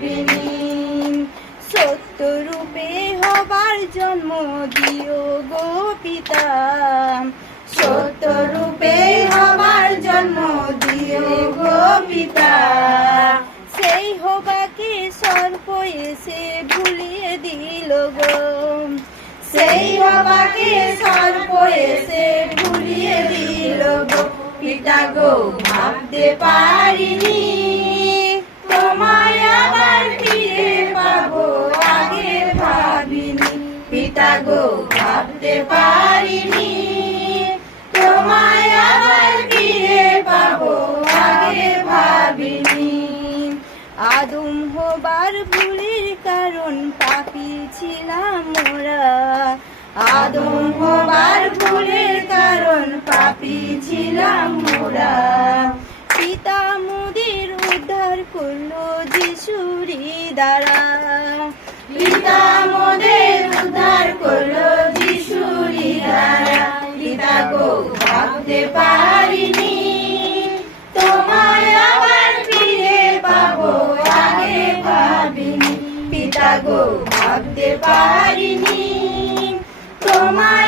ভাবিনি। সত্য রূপে হবার জন্ম দিও গো পিতা, সত্য রূপে হবার জন্ম দিও গো পিতা। সেই হবাকে সর্প এসে ভুলিয়ে দিল গো, সেই হবাকে সর্প এসে ভুলিয়ে দিল গো পিতা গো। ভাবতে পারিনি তোমায় আবার ফিরে পাবো, আগে ভাবিনি পিতা গো। ভাবতে পারিনি তোমায় আবার ফিরে পাবো, আগে ভাবিনি। আদম হবার ভুলের কারণ পাপী ছিলাম মোরা, আদম হবার ভুলের কারণ পাপী ছিলাম মোরা। পিতা মোদের উদ্ধার করলো যিশুরি দ্বারা, পিতা মোদের উদ্ধার করলো যিশুরি দ্বারা। পিতা গো ভাবতে পারিনি তোমায় আবার ফিরে পাবো, আগে ভাবিনি পিতা গো। ভাবতে পারিনি তোমায়